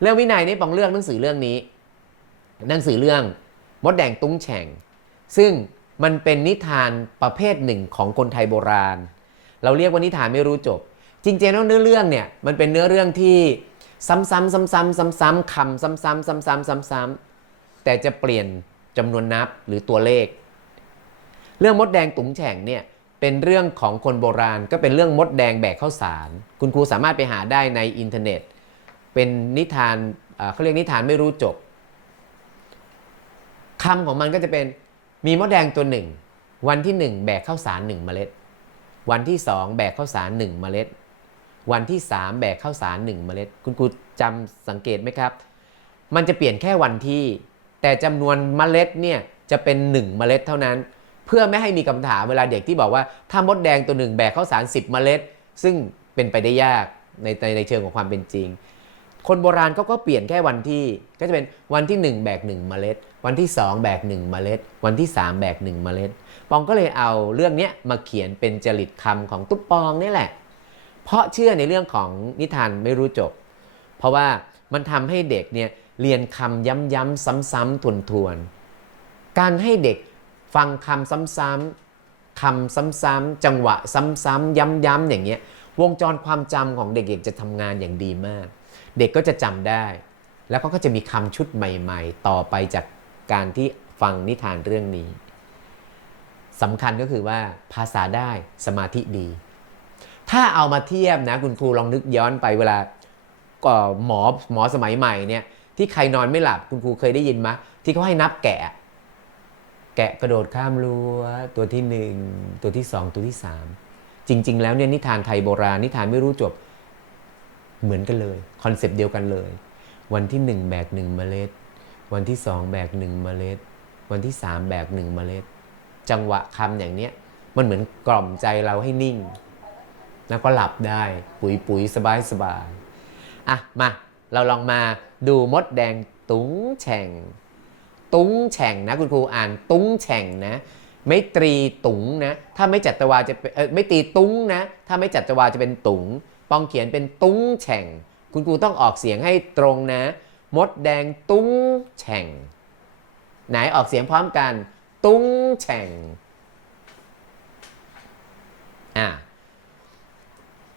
เรื่องวินัยนี่ปองเลือกหนังสือเรื่องนี้ หนังสือเรื่องมดแดงตุ้งแฉ่ง ซึ่งมันเป็นนิทานประเภทหนึ่งของคนไทยโบราณ เราเรียกว่านิทานไม่รู้จบ จริงๆแล้วเนื้อเรื่องเนี่ยมันเป็นเนื้อเรื่องที่ซ้ำๆซ้ำๆซ้ำๆคำซ้ำๆซ้ำๆซ้ำๆแต่จะเปลี่ยนจำนวนนับหรือตัวเลข เรื่องมดแดงตุ๋งแฉ่งเนี่ยเป็นเรื่องของคนโบราณ ก็เป็นเรื่องมดแดงแบกข้าวสาร คุณครูสามารถไปหาได้ในอินเทอร์เน็ต เป็นนิทานเอ่อเขาเรียกนิทานไม่รู้จบคำของมันก็จะเป็นมีมดแดงตัวหนึ่ง วันที่หนึ่งแบกข้าวสารหนึ่งเมล็ด วันที่สองแบกข้าวสารหนึ่งเมล็ด วันที่สามแบกข้าวสารหนึ่งเมล็ด คุณครูจำสังเกตไหมครับ มันจะเปลี่ยนแค่วันที่ แต่จำนวนเมล็ดเนี่ยจะเป็นหนึ่งเมล็ดเท่านั้น เพื่อไม่ให้มีคำถามเวลาเด็กที่บอกว่าถ้ามดแดงตัวหนึ่งแบกข้าวสาร 10 เมล็ด ซึ่งเป็นไปได้ยากในในในเชิงของความเป็นจริง คนโบราณเขาก็เปลี่ยนแค่วันที่ก็จะเป็นวันที่ 1 แบก1 เมล็ด วันที่ 2 แบก1 เมล็ด วันที่ 3 แบก1 เมล็ด ปองก็เลยเอาเรื่องนี้มาเขียนเป็นจริตคำของตุ๊ปปองนี่แหละ เพราะเชื่อในเรื่องของนิทานไม่รู้จบ เพราะว่ามันทำให้เด็กเนี่ยเรียนคำย้ำๆซ้ำๆทวนๆการให้เด็ก ฟังคำซ้ำๆคำซ้ำๆจังหวะซ้ำๆย้ำๆอย่างเงี้ยวงจรความจำของเด็กๆ จะทำงานอย่างดีมาก เด็กก็จะจำได้ แล้วก็จะมีคำชุดใหม่ ๆ ต่อไปจากการที่ฟังนิทานเรื่องนี้สำคัญก็คือว่าภาษาได้สมาธิดี ถ้าเอามาเทียบนะคุณครูลองนึกย้อนไปเวลาก็หมอหมอสมัยใหม่เนี่ยที่ใครนอนไม่หลับคุณครูเคยได้ยินไหมที่เขาให้นับแกะ แกะกระโดดข้ามรั้วตัวที่หนึ่งตัวที่สองตัวที่สามจริง ๆ แล้วเนี่ยนิทานไทยโบราณนิทานไม่รู้จบเหมือนกันเลยคอนเซปต์เดียวกันเลย วันที่หนึ่งแบกหนึ่งเมล็ด วันที่สองแบกหนึ่งเมล็ด วันที่สามแบกหนึ่งเมล็ด จังหวะคำอย่างเนี้ยมันเหมือนกล่อมใจเราให้นิ่ง แล้วก็หลับได้ปุ๋ยปุ๋ยสบายสบายอะมาเราลองมาดูมดแดงตุ้งแฉ่ง ตุ้งแฉ่งนะคุณครูอ่านตุ้งแฉ่งนะไม่ตรีตุงนะถ้าไม่จัตวาจะเป็นเออไม่ตีตุ้งนะถ้าไม่จัตวาจะเป็นตุงปองเขียนเป็นตุ้งแฉ่ง คุณครูต้องออกเสียงให้ตรงนะ มดแดงตุ้งแฉ่ง ไหนออกเสียงพร้อมกัน ตุ้งแฉ่งอะ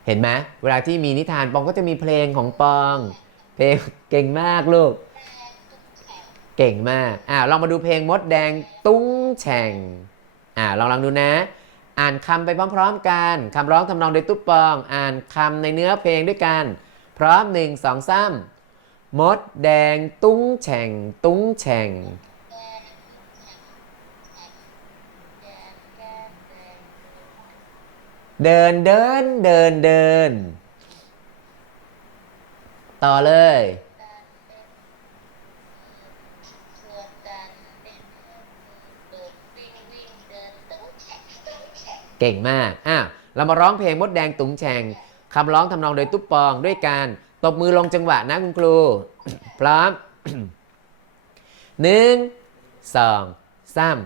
เห็นไหมเวลาที่มีนิทานปองก็จะมีเพลงของปอง เพลงเก่งมากลูก เก่งมากอ่าลองมาดูเพลงมดแดงตุ้งแฉ่งอ่าลองลองดูนะ อ่านคำไปพร้อมๆกันคำร้องทำนองโดยตุ๊บปอง อ่านคำในเนื้อเพลงด้วยกัน พร้อมหนึ่งสองสามมดแดงตุ้งแฉ่งตุ้งแฉ่งเดินเดินเดินเดิน ต่อเลย เก่งมากอะเรามาร้องเพลงมดแดงตุงแฉ่งคำร้องทำนองโดยตุ๊บปองด้วยการตบมือลงจังหวะนะคุณครู พร้อมหนึ่งสองสาม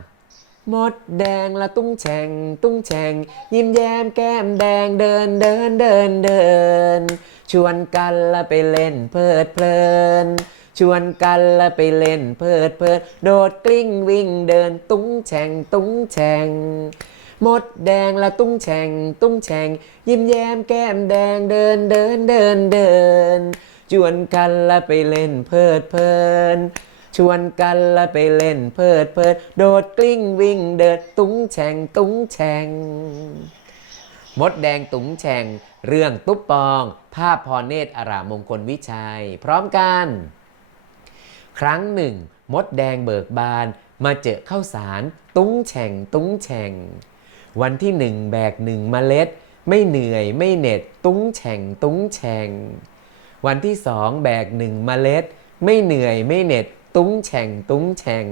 มดแดงละตุ้งแฉ่งตุ้งแฉ่งยิ้มแย้มแก้มแดงเดินเดินเดินเดิน ชวนกันละไปเล่นเพลิดเพลิน ชวนกันละไปเล่นเพลิดเพลิน โดดกลิ้งวิ่งเดินตุ้งแฉ่งตุ้งแฉ่ง มดแดงละตุ้งแฉ่งตุ้งแฉ่งยิ้มแย้มแก้มแดงเดินเดินเดินเดิน ชวนกันละไปเล่นเพลิดเพลิน ชวนกันละไปเล่นเพลิดเพลิน โดดกลิ้งวิ่งเดินตุ้งแฉ่งตุ้งแฉ่งมดแดงตุ้งแฉ่งเรื่องตุ๊บปอง ภาพพรเนตรอารามมงคลวิชัย พร้อมกัน ครั้งหนึ่ง มดแดงเบิกบานมาเจอข้าวสาร ตุ้งแฉ่งตุ้งแฉ่ง วันที่หนึ่งแบกหนึ่งเมล็ด ไม่เหนื่อยไม่เหน็ด ตุ้งแฉ่งตุ้งแฉ่งวันที่สองแบกหนึ่งเมล็ด ไม่เหนื่อยไม่เหน็ด ตุ้งแฉ่งตุ้งแฉ่ง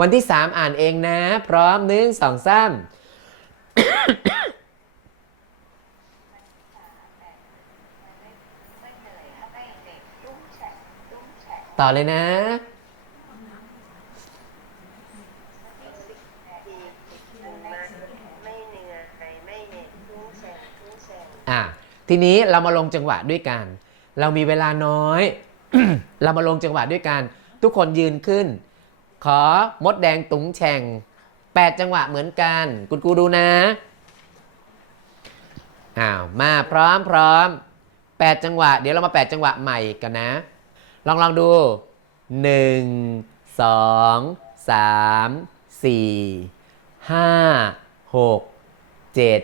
วันที่สามอ่านเองนะ พร้อมหนึ่งสองสามต่อเลยนะ ไม่เหนื่ อะ ทีนี้เรามาลงจังหวะด้วยกัน เรามีเวลาน้อย เรามาลงจังหวะด้วยกัน ทุกคนยืนขึ้น ขอมดแดงตุ๋งแฉ่งแปดจังหวะเหมือนกัน คุณครูดูนะอ้าวมาพร้อมพร้อมแปดจังหวะ เดี๋ยวเรามาแปดจังหวะใหม่กันนะ ลองลองดูหนึ่งสองสามสี่ห้าหกเจ็ด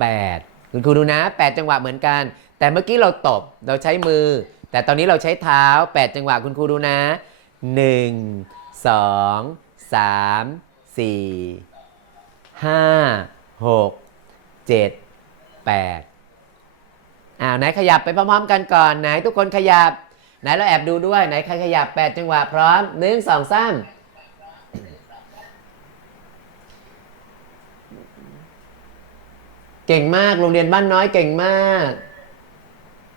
แปด คุณครูดูนะแปดจังหวะเหมือนกัน แต่เมื่อกี้เราตบเราใช้มือ แต่ตอนนี้เราใช้เท้าแปดจังหวะคุณครูดูนะหนึ่งสองสามสี่ห้าหกเจ็ดแปดอ้าวไหนขยับไปพร้อมๆกันก่อนไหนทุกคนขยับ ไหนเราแอบดูด้วยไหนใครขยับ 8 จังหวะพร้อมหนึ่งสองสาม เก่งมาก โรงเรียนบ้านน้อยเก่งมาก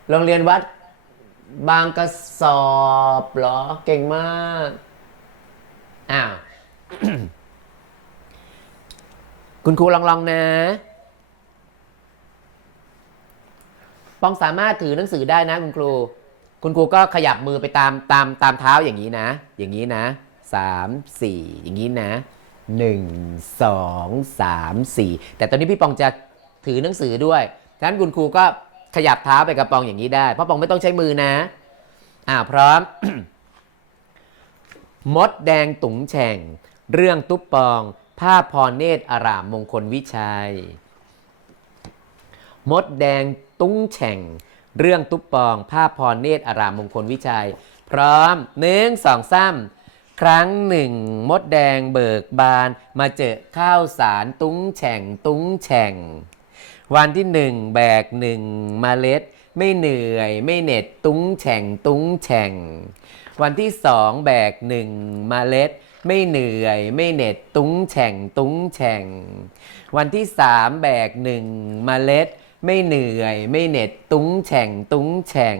โรงเรียนวัดบางกระสอบเหรอ เก่งมาก อ้าว คุณครูลองลองนะปองสามารถถือหนังสือได้นะคุณครู คุณครูก็ขยับมือไปตามตามตามเท้าอย่างนี้นะ อย่างนี้นะสามสี่อย่างนี้นะหนึ่งสองสามสี่แต่ตอนนี้พี่ปองจะ ถือหนังสือด้วยฉะนั้นคุณครูก็ขยับเท้าไปกับปองอย่างนี้ได้ เพราะปองไม่ต้องใช้มือนะ อ่าพร้อม มดแดงตุ๋งแฉ่ง เรื่องตุ๊บปอง ภาพพรเนตรอารามมงคลวิชัย มดแดงตุ้งแฉ่ง เรื่องตุ๊บปอง ภาพพรเนตรอารามมงคลวิชัย พร้อมหนึ่งสองสามครั้งหนึ่ง มดแดงเบิกบาน มาเจอข้าวสารตุ้งแฉ่ง ตุ้งแฉ่ง วันที่หนึ่งแบกหนึ่งเมล็ด ไม่เหนื่อย ไม่เหน็ดตุ้งแฉ่งตุ้งแฉ่ง วันที่สองแบกหนึ่งเมล็ด ไม่เหนื่อย ไม่เหน็ดตุ้งแฉ่งตุ้งแฉ่ง วันที่สามแบกหนึ่งเมล็ด ไม่เหนื่อย ไม่เหน็ดตุ้งแฉ่งตุ้งแฉ่ง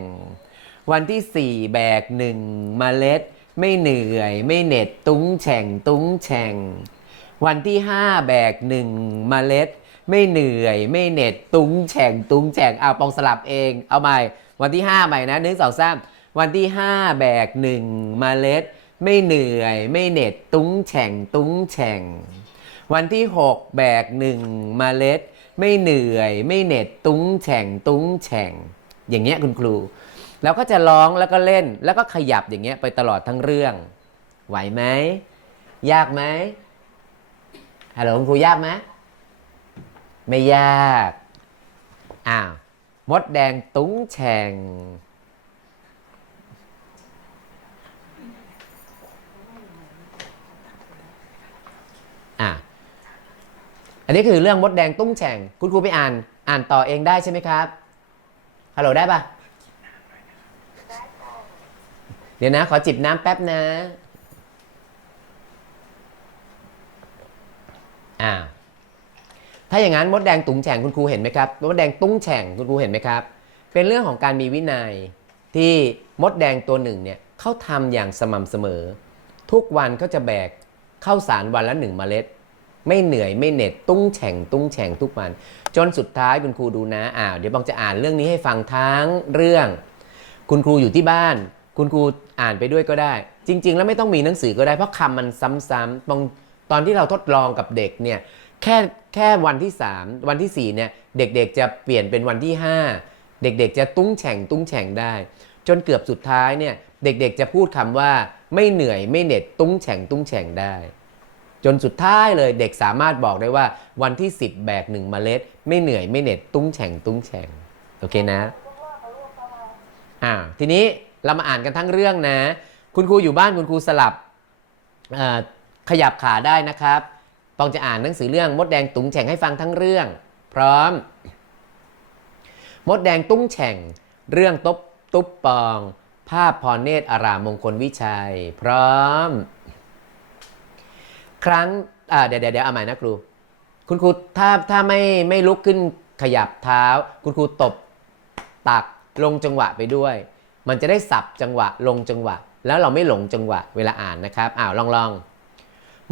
วันที่สี่แบกหนึ่งเมล็ด ไม่เหนื่อย ไม่เหน็ดตุ้งแฉ่งตุ้งแฉ่ง วันที่ห้าแบกหนึ่งเมล็ด ไม่เหนื่อย ไม่เหน็ดตุ้งแฉ่งตุ้งแฉ่งเอาปองสลับเอง เอาใหม่ วันที่ห้าใหม่นะหนึ่งสองสามวันที่ห้าแบกหนึ่งเมล็ด ไม่เหนื่อย ไม่เหน็ดตุ้งแฉ่งตุ้งแฉ่งวันที่ 6 แบกหนึ่งเมล็ด ไม่เหนื่อย ไม่เหน็ดตุ้งแฉ่งตุ้งแฉ่งอย่างเงี้ยคุณครูแล้วก็จะร้องแล้วก็เล่นแล้วก็ขยับอย่างเงี้ยไปตลอดทั้งเรื่อง ไหวไหมยากไหมฮัลโหลคุณครูยากไหม ไม่ยาก อ้าว มดแดงตุ้งแฉ่ง อะ อันนี้คือเรื่องมดแดงตุ้งแฉ่ง คุณครูไปอ่าน อ่านต่อเองได้ใช่ไหมครับ ฮัลโหลได้ปะเดี๋ยวนะ ขอจิบน้ำแป๊บนะอ่า ถ้าอย่างนั้นมดแดงตุ้งแฉ่งคุณครูเห็นไหมครับมดแดงตุ้งแฉ่งคุณครูเห็นไหมครับ เป็นเรื่องของการมีวินัยที่มดแดงตัวหนึ่งเนี่ยเขาทำอย่างสม่ำเสมอ ทุกวันเขาจะแบกข้าวสารวันละหนึ่งเมล็ด ไม่เหนื่อยไม่เหน็ดตุ้งแฉ่งตุ้งแฉ่งทุกวัน จนสุดท้ายคุณครูดูนะอ่าวเดี๋ยวบองจะอ่านเรื่องนี้ให้ฟังทั้งเรื่อง คุณครูอยู่ที่บ้าน คุณครูอ่านไปด้วยก็ได้ จริง ๆ แล้วไม่ต้องมีหนังสือก็ได้เพราะคำมันซ้ำๆบางตอนที่เราทดลองกับเด็กเนี่ย แค่แค่วันที่ 3 วันที่ 4 เนี่ย เด็กๆจะเปลี่ยนเป็นวันที่ 5 เด็กๆจะตุ้งแฉ่งตุ้งแฉ่งได้ จนเกือบสุดท้ายเนี่ย เด็กๆจะพูดคำว่าไม่เหนื่อยไม่เหน็ดตุ้งแฉ่งตุ้งแฉ่งได้ จนสุดท้ายเลยเด็กสามารถบอกได้ว่าวันที่ 10 แบกหนึ่งเมล็ด ไม่เหนื่อยไม่เหน็ดตุ้งแฉ่งตุ้งแฉ่งโอเคนะอ่าทีนี้เรามาอ่านกันทั้งเรื่องนะ คุณครูอยู่บ้านคุณครูสลับขยับขาได้นะครับ ปองจะอ่านหนังสือเรื่องมดแดงตุ้งแฉ่งให้ฟังทั้งเรื่อง พร้อม มดแดงตุ้งแฉ่ง เรื่องตบตุ๊บปอง ภาพพรเนตรอารามมงคลวิชัย พร้อม ครั้งเดาเดี๋ยวเดี๋ยวเอาใหม่นะครู คุณครูถ้าถ้าไม่ไม่ลุกขึ้นขยับเท้า คุณครูตบตักลงจังหวะไปด้วย มันจะได้สับจังหวะลงจังหวะ แล้วเราไม่หลงจังหวะเวลาอ่านนะครับอ้าวลองลอง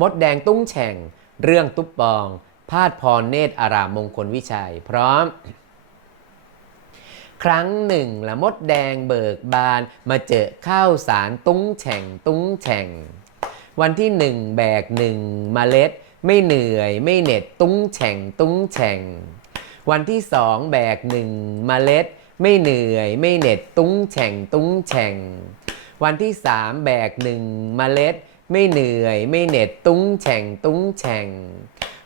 มดแดงตุ้งแฉ่ง เรื่องตุ๊บปอง พาดพรเนตรอารามมงคลวิชัย พร้อม ครั้งหนึ่งละมดแดงเบิกบาน มาเจอข้าวสารตุ้งแฉ่งตุ้งแฉ่ง วันที่หนึ่งแบกหนึ่งมเมล็ด ไม่เหนื่อยไม่เหน็ดตุ้งแฉ่งตุ้งแฉ่ง วันที่สองแบกหนึ่งมเมล็ด ไม่เหนื่อยไม่เหน็ดตุ้งแฉ่งตุ้งแฉ่ง วันที่สามแบกหนึ่งมเมล็ด ไม่เหนื่อย ไม่เหน็ดตุ้งแฉ่งตุ้งแฉ่ง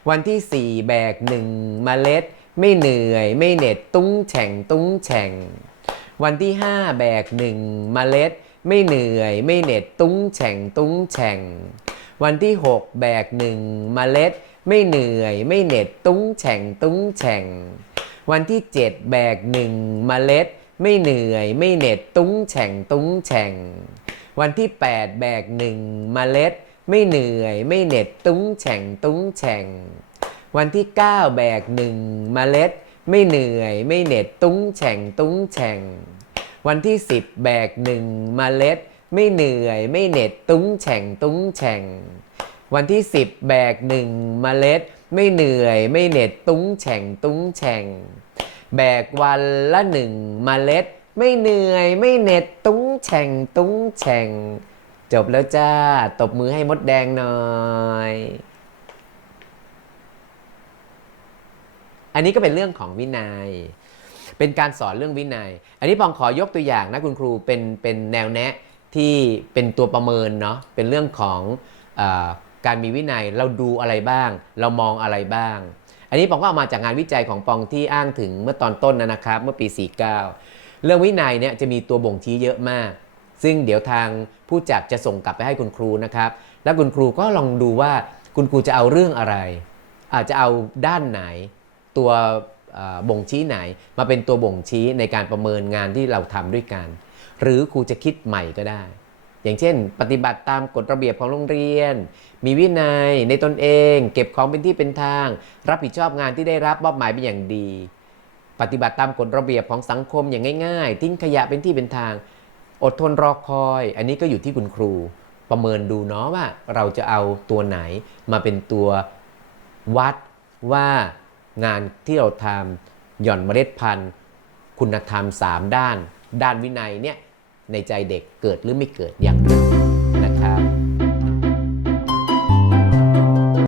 วันที่สี่แบกหนึ่งเมล็ด ไม่เหนื่อย ไม่เหน็ดตุ้งแฉ่งตุ้งแฉ่ง วันที่ห้าแบกหนึ่งเมล็ด ไม่เหนื่อย ไม่เหน็ดตุ้งแฉ่งตุ้งแฉ่ง วันที่หกแบกหนึ่งเมล็ด ไม่เหนื่อย ไม่เหน็ดตุ้งแฉ่งตุ้งแฉ่ง วันที่เจ็ดแบกหนึ่งเมล็ด ไม่เหนื่อย ไม่เหน็ดตุ้งแฉ่งตุ้งแฉ่ง วันที่แปดแบกหนึ่งเมล็ด ไม่เหนื่อยไม่เหน็ดตุ้งแฉ่งตุ้งแฉ่ง วันที่เก้าแบกหนึ่งเมล็ด ไม่เหนื่อยไม่เหน็ดตุ้งแฉ่งตุ้งแฉ่ง วันที่สิบแบกหนึ่งเมล็ด ไม่เหนื่อยไม่เหน็ดตุ้งแฉ่งตุ้งแฉ่ง วันที่สิบแบกหนึ่งเมล็ด ไม่เหนื่อยไม่เหน็ดตุ้งแฉ่งตุ้งแฉ่ง แบกวันละหนึ่งเมล็ด ไม่เหนื่อยไม่เหน็ดตุ้งแฉ่งตุ้งแฉ่ง จบแล้วจ้า ตบมือให้มดแดงหน่อย อันนี้ก็เป็นเรื่องของวินัย เป็นการสอนเรื่องวินัย อันนี้ปองขอยกตัวอย่างนะคุณครูเป็นเป็นแนวแนะที่เป็นตัวประเมินเนาะเป็นเรื่องของอการมีวินัยเราดูอะไรบ้าง เรามองอะไรบ้าง อันนี้ปองก็เอามาจากงานวิจัยของปองที่อ้างถึงเมื่อตอนต้นนะครับ เมื่อปี 49 เรื่องวินัยเนี่ยจะมีตัวบ่งชี้เยอะมาก ซึ่งเดี๋ยวทางผู้จัดจะส่งกลับไปให้คุณครูนะครับ แล้วคุณครูก็ลองดูว่าคุณครูจะเอาเรื่องอะไร อาจจะเอาด้านไหนตัวบ่งชี้ไหนมาเป็นตัวบ่งชี้ในการประเมินงานที่เราทำด้วยกัน หรือครูจะคิดใหม่ก็ได้ อย่างเช่น ปฏิบัติตามกฎระเบียบของโรงเรียน มีวินัยในตนเอง เก็บของเป็นที่เป็นทาง รับผิดชอบงานที่ได้รับมอบหมายเป็นอย่างดี ปฏิบัติตามกฎระเบียบของสังคมอย่างง่าย ๆ ทิ้งขยะเป็นที่เป็นทาง อดทนรอคอย อันนี้ก็อยู่ที่คุณครู ประเมินดูเนาะว่าเราจะเอาตัวไหนมาเป็นตัววัดว่างานที่เราทำหย่อนเมล็ดพันธุ์ คุณธรรม 3 ด้าน ด้านวินัยเนี่ยในใจเด็กเกิดหรือไม่เกิดอย่าง